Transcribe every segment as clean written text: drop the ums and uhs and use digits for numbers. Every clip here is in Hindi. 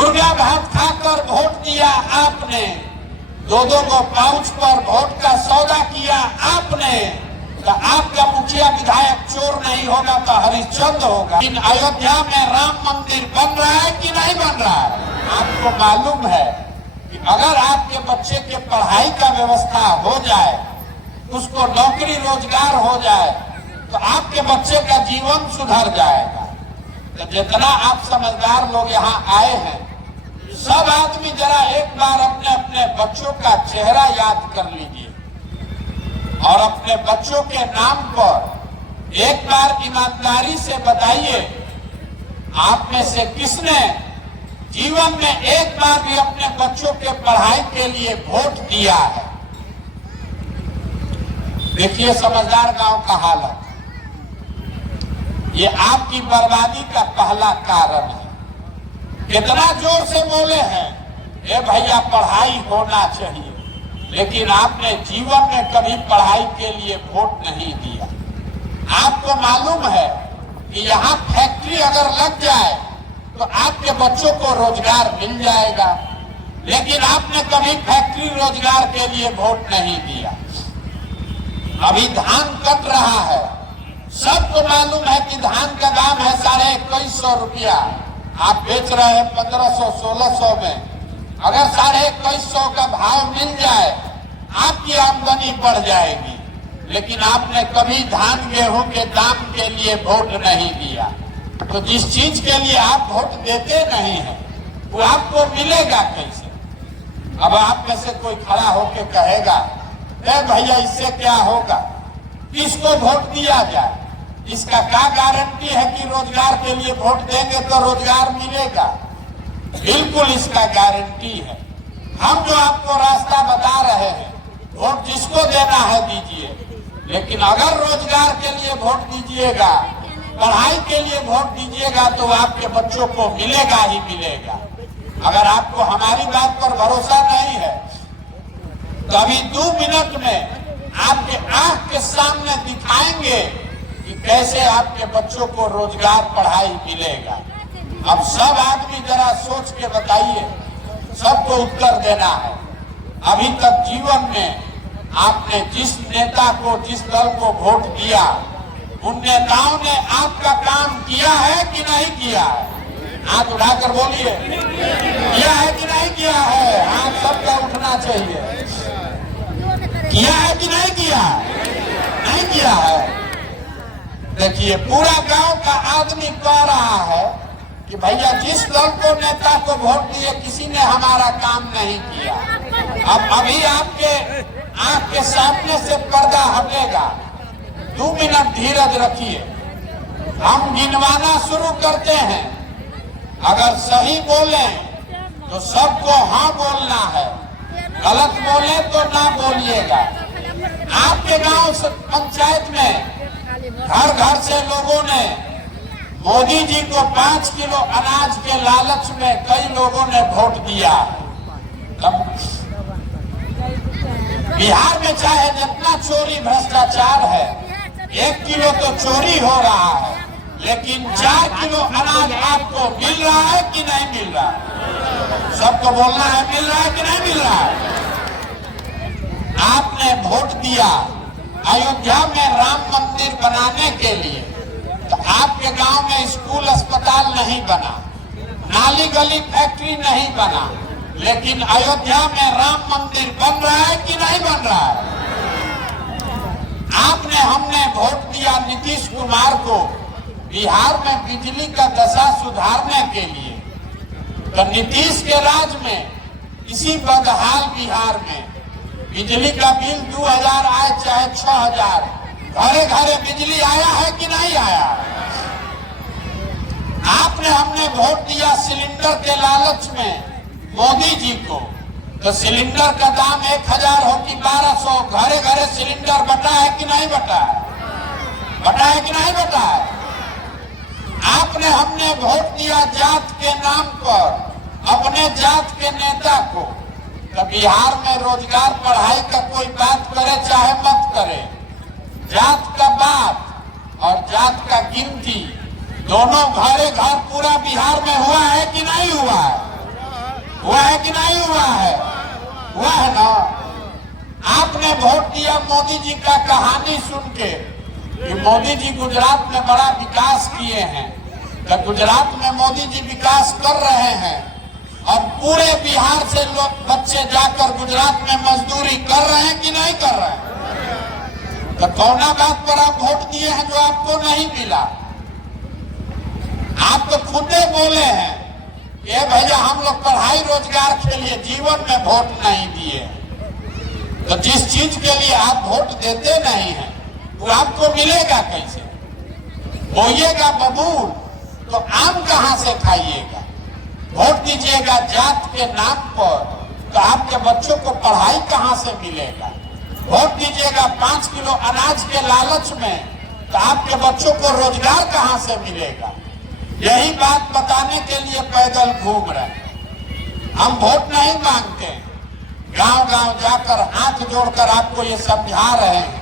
मुर्गा भात खाकर वोट दिया आपने, दो को पाउच पर वोट का सौदा किया आपने। तो आपका मुखिया विधायक चोर नहीं होगा तो हरिश्चंद्र होगा। इन अयोध्या में राम मंदिर बन रहा है कि नहीं बन रहा है? आपको मालूम है कि अगर आपके बच्चे के पढ़ाई का व्यवस्था हो जाए, उसको नौकरी रोजगार हो जाए, तो आपके बच्चे का जीवन सुधर जाएगा। तो जितना आप समझदार लोग यहाँ आए हैं, सब आदमी जरा एक बार अपने अपने बच्चों का चेहरा याद कर लीजिए और अपने बच्चों के नाम पर एक बार ईमानदारी से बताइए, आप में से किसने जीवन में एक बार भी अपने बच्चों के पढ़ाई के लिए वोट दिया है? देखिए समझदार गांव का हालत, ये आपकी बर्बादी का पहला कारण है। कितना जोर से बोले हैं, ए भैया पढ़ाई होना चाहिए, लेकिन आपने जीवन में कभी पढ़ाई के लिए वोट नहीं दिया। आपको मालूम है कि यहाँ फैक्ट्री अगर लग जाए तो आपके बच्चों को रोजगार मिल जाएगा, लेकिन आपने कभी फैक्ट्री रोजगार के लिए वोट नहीं दिया। अभी धान कट रहा है, सबको मालूम है कि धान का दाम है 2150 रुपया, आप बेच रहे हैं 1500-1600 में। अगर 2150 का भाव मिल जाए, आपकी आमदनी बढ़ जाएगी, लेकिन आपने कभी धान गेहूं के दाम के लिए वोट नहीं दिया। तो जिस चीज के लिए आप वोट देते नहीं हैं, वो आपको मिलेगा कैसे? अब आप में से कोई खड़ा होके कहेगा, ए भैया इससे क्या होगा, किसको वोट दिया जाए? इसका क्या गारंटी है कि रोजगार के लिए वोट देंगे तो रोजगार मिलेगा? बिल्कुल इसका गारंटी है। हम जो आपको रास्ता बता रहे हैं, वोट जिसको देना है दीजिए, लेकिन अगर रोजगार के लिए वोट दीजिएगा, पढ़ाई के लिए वोट दीजिएगा, तो आपके बच्चों को मिलेगा ही मिलेगा। अगर आपको हमारी बात पर भरोसा नहीं है, तो अभी 2 मिनट में आपके आंख के सामने दिखाएंगे कि कैसे आपके बच्चों को रोजगार पढ़ाई मिलेगा। अब सब आदमी जरा सोच के बताइए, सबको उत्तर देना है। अभी तक जीवन में आपने जिस नेता को, जिस दल को वोट दिया, उन नेताओं ने आपका काम किया है कि नहीं किया है? हाथ उठाकर बोलिए, किया है कि नहीं किया है? हाथ सबका उठना चाहिए। किया है कि नहीं किया? नहीं किया है। देखिए पूरा गांव का आदमी कह रहा है कि भैया जिस दल को, नेता को वोट दिए, किसी ने हमारा काम नहीं किया। अब अभी आपके आंख के सामने से पर्दा हटेगा। 2 मिनट धीरज रखिए, हम गिनवाना शुरू करते हैं। अगर सही बोले तो सबको हाँ बोलना है, गलत बोले तो ना बोलिएगा। आपके गांव पंचायत में घर घर से लोगों ने मोदी जी को 5 किलो अनाज के लालच में कई लोगों ने वोट दिया। बिहार में चाहे जितना चोरी भ्रष्टाचार है, 1 किलो तो चोरी हो रहा है, लेकिन 4 किलो अनाज आपको मिल रहा है कि नहीं मिल रहा है? सबको बोलना है, मिल रहा है कि नहीं मिल रहा है? आपने वोट दिया अयोध्या में राम मंदिर बनाने के लिए, तो आपके गांव में स्कूल अस्पताल नहीं बना, नाली गली फैक्ट्री नहीं बना, लेकिन अयोध्या में राम मंदिर बन रहा है कि नहीं बन रहा है? हमने वोट दिया नीतीश कुमार को बिहार में बिजली का दशा सुधारने के लिए, तो नीतीश के राज में इसी बदहाल बिहार में बिजली का बिल 2000 आए चाहे 6000, घरे घरे बिजली आया है कि नहीं आया? हमने वोट दिया सिलेंडर के लालच में मोदी जी को, तो सिलेंडर का दाम 1000 हो कि 1200, घरे घरे सिलेंडर बटा है कि नहीं बटा है? बटा है कि नहीं बटा है? हमने वोट दिया जात के नाम पर अपने जात के नेता को, तो बिहार में रोजगार पढ़ाई का कोई बात करे चाहे मत करे, जात का बात और जात का गिनती दोनों घरे घर पूरा बिहार में हुआ है कि नहीं हुआ है? हमने वोट दिया मोदी जी का कहानी सुन के कि मोदी जी गुजरात में बड़ा विकास किए हैं। तो गुजरात में मोदी जी विकास कर रहे हैं और पूरे बिहार से लोग बच्चे जाकर गुजरात में मजदूरी कर रहे हैं कि नहीं कर रहे हैं? तो कौना बात पर आप वोट दिए हैं जो आपको नहीं मिला? आप तो खुदे बोले हैं ये भैया हम लोग पढ़ाई रोजगार के लिए जीवन में वोट नहीं दिए। तो जिस चीज के लिए आप वोट देते नहीं हैं वो आपको मिलेगा कैसे? बोइएगा बबूल तो आम कहां से खाइएगा? वोट दीजिएगा जात के नाम पर तो आपके बच्चों को पढ़ाई कहां से मिलेगा? वोट दीजिएगा 5 किलो अनाज के लालच में तो आपके बच्चों को रोजगार कहां से मिलेगा? यही बात बताने के लिए पैदल घूम रहे हैं। हम वोट नहीं मांगते, गांव गांव जाकर हाथ जोड़कर आपको ये समझा रहे हैं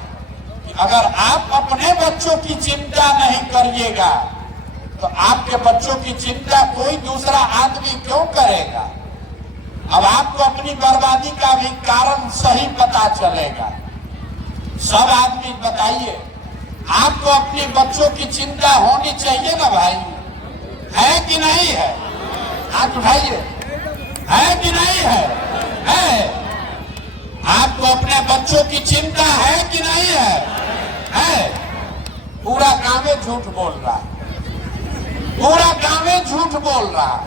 कि अगर आप अपने बच्चों की चिंता नहीं करिएगा तो आपके बच्चों की चिंता कोई दूसरा आदमी क्यों करेगा? अब आपको अपनी बर्बादी का भी कारण सही पता चलेगा। सब आदमी बताइए, आपको अपने बच्चों की चिंता होनी चाहिए ना भाई? है कि नहीं है? हाथ उठाइए, है कि नहीं है? है। आपको अपने बच्चों की चिंता है कि नहीं है? है। पूरा गांव झूठ बोल रहा है, पूरा गांव झूठ बोल रहा है।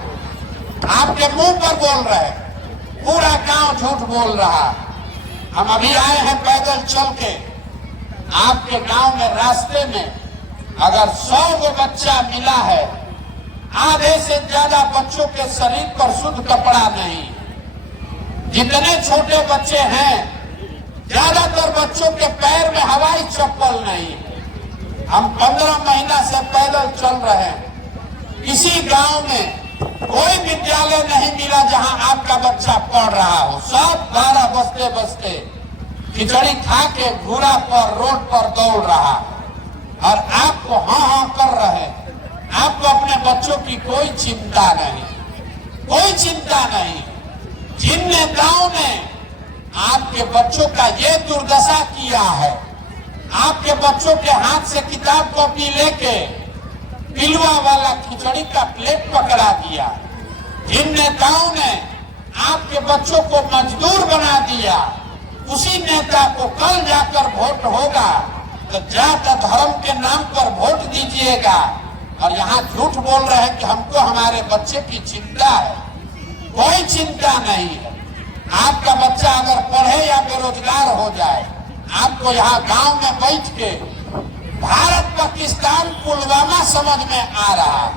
आपके मुंह पर बोल रहे, पूरा गांव झूठ बोल रहा। हम अभी आए हैं पैदल चल के। आपके गांव में रास्ते में अगर 100 गो बच्चा मिला है, आधे से ज्यादा बच्चों के शरीर पर शुद्ध कपड़ा नहीं। जितने छोटे बच्चे हैं ज्यादातर बच्चों के पैर में हवाई चप्पल नहीं। हम 15 महीना से पैदल चल रहे हैं। किसी गांव में कोई विद्यालय नहीं मिला जहां आपका बच्चा पढ़ रहा हो। सब 12 बजते बजते खिचड़ी खा के घूरा पर रोड पर दौड़ रहा और आपको हाँ हाँ कर रहे। आपको अपने बच्चों की कोई चिंता नहीं, कोई चिंता नहीं। जिन नेताओं ने आपके बच्चों का ये दुर्दशा किया है, आपके बच्चों के हाथ से किताब कॉपी लेके पिलुआ वाला खिचड़ी का प्लेट पकड़ा दिया, जिन नेताओं ने आपके बच्चों को मजदूर बना दिया, उसी नेता को कल जाकर वोट होगा तो जात धर्म के नाम पर वोट दीजिएगा। और यहाँ झूठ बोल रहे हैं कि हमको हमारे बच्चे की चिंता है। कोई चिंता नहीं है। आपका बच्चा अगर पढ़े या बेरोजगार हो जाए, आपको यहाँ गांव में बैठ के भारत पाकिस्तान पुलवामा समझ में आ रहा है।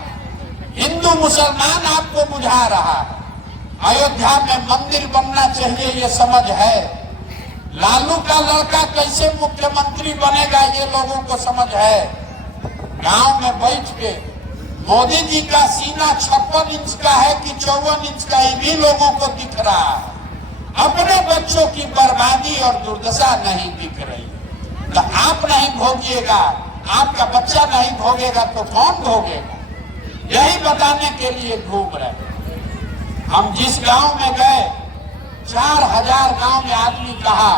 हिंदू मुसलमान आपको बुझा रहा है। अयोध्या में मंदिर बनना चाहिए ये समझ है। लालू का लड़का कैसे मुख्यमंत्री बनेगा ये लोगों को समझ है। गांव में बैठ के मोदी जी का सीना 56 इंच का है कि 54 इंच का, ये भी लोगों को दिख रहा है। अपने बच्चों की बर्बादी और दुर्दशा नहीं दिख रही। तो आप नहीं भोगिएगा, आपका बच्चा नहीं भोगेगा तो कौन भोगेगा? यही बताने के लिए घूम रहे। हम जिस गांव में गए 4000 गांव में आदमी कहा,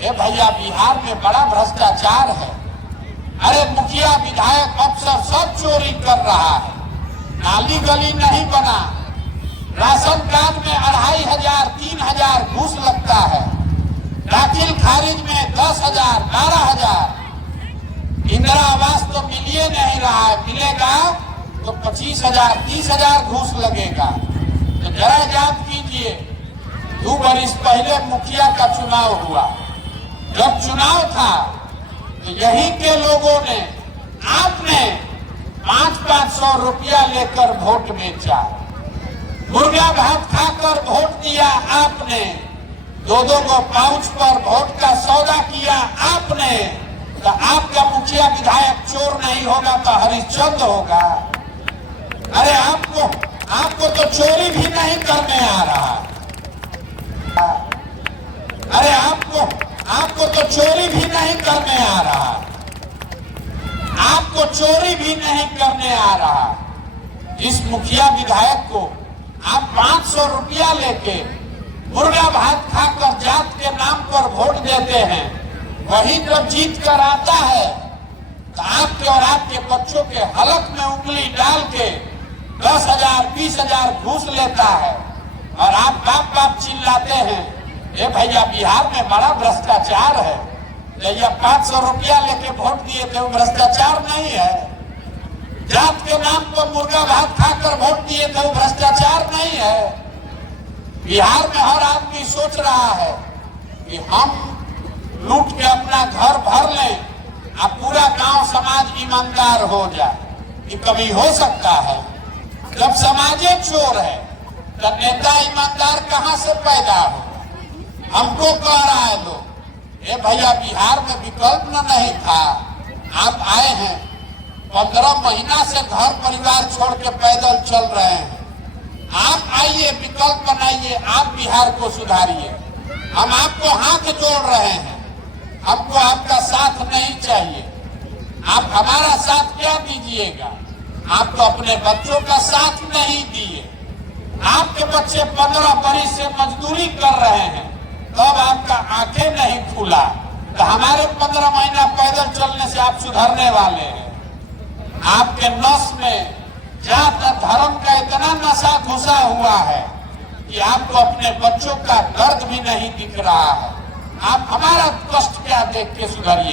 ए भैया बिहार में बड़ा भ्रष्टाचार है। अरे मुखिया विधायक अफसर सब चोरी कर रहा है। नाली गली नहीं बना, राशन कार्ड में 2500 3000 घूस लगता है। दाखिल खारिज में 10,000 12,000। इंदिरा आवास तो मिलिए नहीं रहा है, मिलेगा तो 25,000 30,000 घूस लगेगा। तो जरा याद कीजिए 2 वर्ष पहले मुखिया का चुनाव हुआ। जब चुनाव था तो यही के लोगों ने आपने 500-500 रुपया लेकर वोट बेचा। मुर्गा भात खाकर वोट दिया आपने। 2-2 को पाउच पर वोट का सौदा किया आपने। तो आपका मुखिया विधायक चोर नहीं होगा तो हरिश्चंद्र होगा। अरे आपको तो चोरी भी नहीं करने आ रहा। अरे आपको तो चोरी भी नहीं करने आ रहा। आपको चोरी भी नहीं करने आ रहा। इस मुखिया विधायक को आप 500 रुपया लेके मुर्गा भात खाकर जात के नाम पर वोट देते हैं, वही जब जीत कर आता है तो आपके और आपके बच्चों के हलक में उंगली डाल के 10,000 20,000 घूस लेता है और आप बाप बाप चिल्लाते हैं। ए भैया, बिहार में बड़ा भ्रष्टाचार है। भैया 500 रुपया लेके वोट दिए थे, वो भ्रष्टाचार नहीं है। जात के नाम पर मुर्गा भात खाकर वोट दिए थे, वो भ्रष्टाचार नहीं है। बिहार में हर आदमी सोच रहा है कि हम लूट के अपना घर भर लें, अब पूरा गांव समाज ईमानदार हो जाए। ये कभी हो सकता है? जब समाजे चोर है तो नेता ईमानदार कहां से पैदा हो? हमको कह रहा है लोग, ए भैया बिहार में विकल्प न नहीं था, आप आए हैं 15 महीना से घर परिवार छोड़ के पैदल चल रहे हैं, आप आइए विकल्प बनाइए, आप बिहार को सुधारिए। हम आपको हाथ जोड़ रहे हैं, हमको आपका साथ नहीं चाहिए। आप हमारा साथ क्या दीजिएगा? आप तो अपने बच्चों का साथ नहीं दिए। आपके बच्चे 15 बरिस से मजदूरी कर रहे हैं, तब आपका आंखें नहीं खुला, तो हमारे 15 महीना पैदल चलने से आप सुधरने वाले हैं। आपके नस में जात धर्म का इतना नशा घुसा हुआ है कि आपको अपने बच्चों का दर्द भी नहीं दिख रहा है। आप हमारा कष्ट क्या देख के सुधरिए?